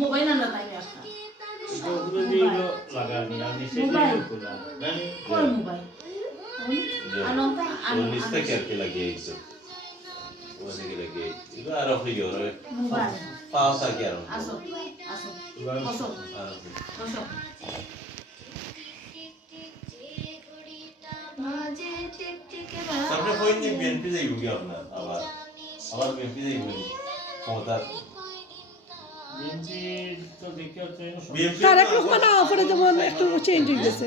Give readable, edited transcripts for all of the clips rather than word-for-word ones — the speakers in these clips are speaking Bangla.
মোবাইল আনলো তাই একটা ওগুলো দিয়ে লাগানি আমি সেটাই করলাম জানি কোন মোবাইল আনন্তা lista que aqui লাগিয়েছে ওখানে কি লাগিয়েছে এটা আর হই ওরে মোবাইল পাওয়া কি আর আসো আসো আসো আসো মাঝে টিকটিকে তারপরে কই নি বিএনপি যাইব কি আপনার আবার বিএনপি যাইব ক্ষমতা বিএনপি তো দেখতে হচ্ছে তারেক রহমান আফরে যেমন একটু চেঞ্জ হয়ে গেছে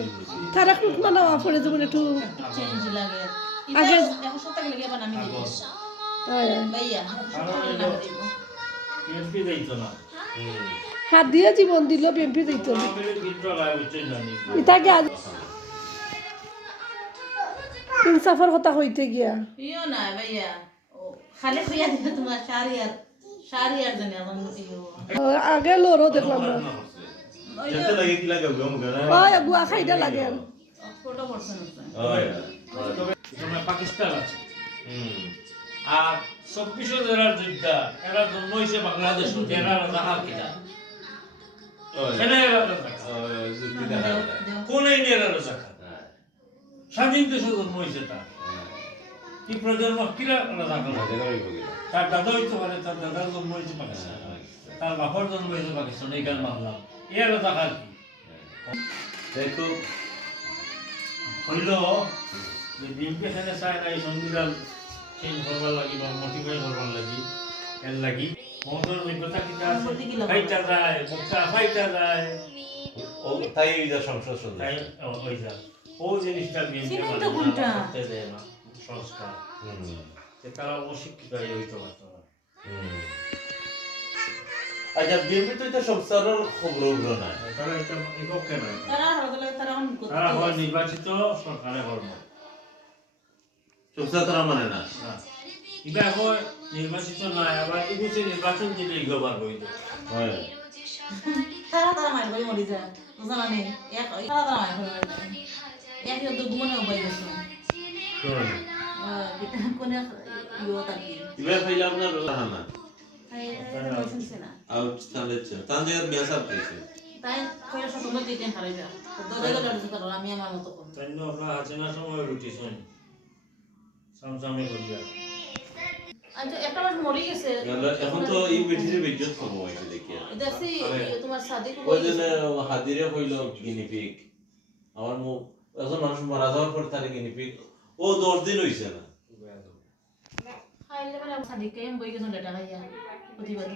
তারেক রহমান আফরে যেমন একটু চেঞ্জ লাগে আগে এখন সপ্তাহে লাগে বানা আমি দিব ভাইয়া বিএনপি দিত না হাত দিয়ে জীবন দিল বিএনপি দিত না আমি বিদ্রোহ লাগে বুঝছেন জানি ইতাকে ইনসাফের কথা হইতে গিয়া ইয়ো না ভাইয়া ও খালি হইয়া দিলে তোমার শাড়ি আর জানি আমার আগে লড়ো দেখলাম না যেতে লাগে কি লাগে গম গনা ওই বুয়া খাইটা লাগে আর ফটো পড়ছেন ওই তোমার পাকিস্তান আছে আর 24 জেলার যোদ্ধা এরা জন্ম হয়েছে বাংলাদেশ এরা রাজাকার কিনা এরা রাজাকার কোন এরিয়ার রাজাকার স্বাধীন দেশে জন্ম হয়েছে তার কি প্রজন্ম কিরা রাজাকার তার দাদা হইতে পারে তার দাদার জন্ম হয়েছে পাকিস্তান তার বাবার জন্ম হয়েছে পাকিস্তান এই গান বাংলাম এর রাজাকার কি দেখো হইল যে বিএনপি এখানে চায় না এই সংবিধান চেঞ্জ করবার লাগি বা মডিফাই করবার লাগি এর লাগি মহতর যোগ্যতা কিটা আছে ফাইটা যায় বক্তা ফাইটা যায় ও তাই যা সংসদ সদস্য তাই ওই যা ও জিনিসটা বিএনপি সিনেমা কোনটা? করতে দেয় না সংস্কার যে তারা অশিক্ষিত হয়ে হইতে পারত না আচ্ছা বিএনপি তো এটা সংস্কারের খবর না তারা এটা বিপক্ষে নয় তারা হলে তারা তারা হয় নির্বাচিত সরকারের কর্ম সংস্কার তারা মানে না এটা এখন নির্বাচিত নয় আবার এই বছর নির্বাচন দিলে গবার বইত হয় তারা মার বই মরি যায় জানা নেই এক তারা মার বই মরি যায় এক তো গুমনে বই গেছে কোনে ইও তাকি ইবে ফাইলাম না রহানা তাই শুনছে না আউট তালেছে তানজার বিয়াসাব কইছে তাই কইরা সব মধ্যে দিতেন হারাইবা তো দলে দলে করো আমি আমার মতো করব তাই আমরা হাসিনা সময় রুটি শুন সামসামে করিয়া আচ্ছা একটা মাস মরে গেছে এখন তো এই ব্রিটিশের বিজ্ঞত কম হয়েছে দেখিয়া দেখছি তোমার সাদিক ওই জন্য হাদিরে হইল গিনিপিক আমার মুখ এখন মানুষ মারা যাওয়ার পর তার গিনিপিক ও 10 দিন হইছে না খাইলে মানে সাদিক কেম বই গেছে ডেটা ভাইয়া প্রতিবাদ